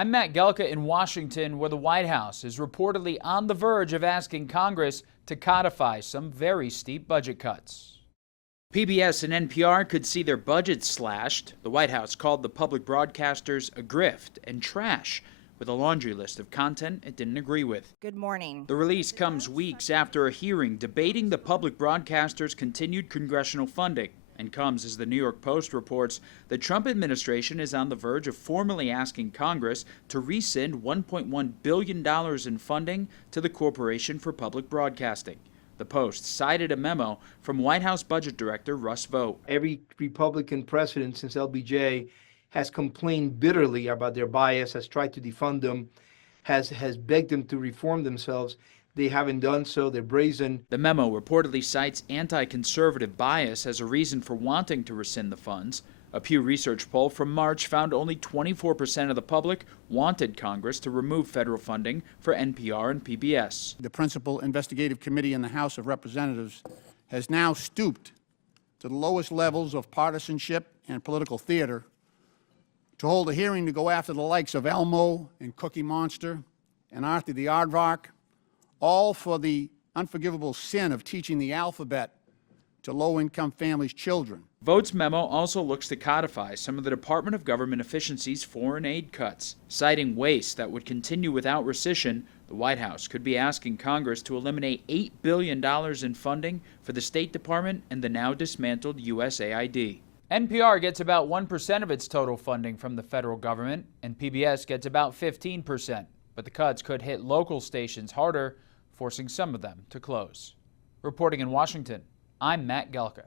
I'm Matt Gelka in Washington, where the White House is reportedly on the verge of asking Congress to codify some very steep budget cuts. PBS and NPR could see their budgets slashed. The White House called the public broadcasters a grift and trash, with a laundry list of content it didn't agree with. Good morning. The release comes weeks after a hearing debating the public broadcasters' continued congressional funding, and comes as the New York Post reports the Trump administration is on the verge of formally asking Congress to rescind $1.1 billion in funding to the Corporation for Public Broadcasting. The Post cited a memo from White House Budget Director Russ Vought. Every Republican president since LBJ has complained bitterly about their bias, has tried to defund them, has begged them to reform themselves. They haven't done so. They're brazen. The memo reportedly cites anti-conservative bias as a reason for wanting to rescind the funds. A Pew Research poll from March found only 24% of the public wanted Congress to remove federal funding for NPR and PBS. The principal investigative committee in the House of Representatives has now stooped to the lowest levels of partisanship and political theater to hold a hearing to go after the likes of Elmo and Cookie Monster and Arthur the Aardvark, all for the unforgivable sin of teaching the alphabet to low-income families' children. Vought's memo also looks to codify some of the Department of Government Efficiency's foreign aid cuts. Citing waste that would continue without rescission, the White House could be asking Congress to eliminate $8 billion in funding for the State Department and the now dismantled USAID. NPR gets about 1% of its total funding from the federal government, and PBS gets about 15%. But the cuts could hit local stations harder, forcing some of them to close. Reporting in Washington, I'm Matt Gelka.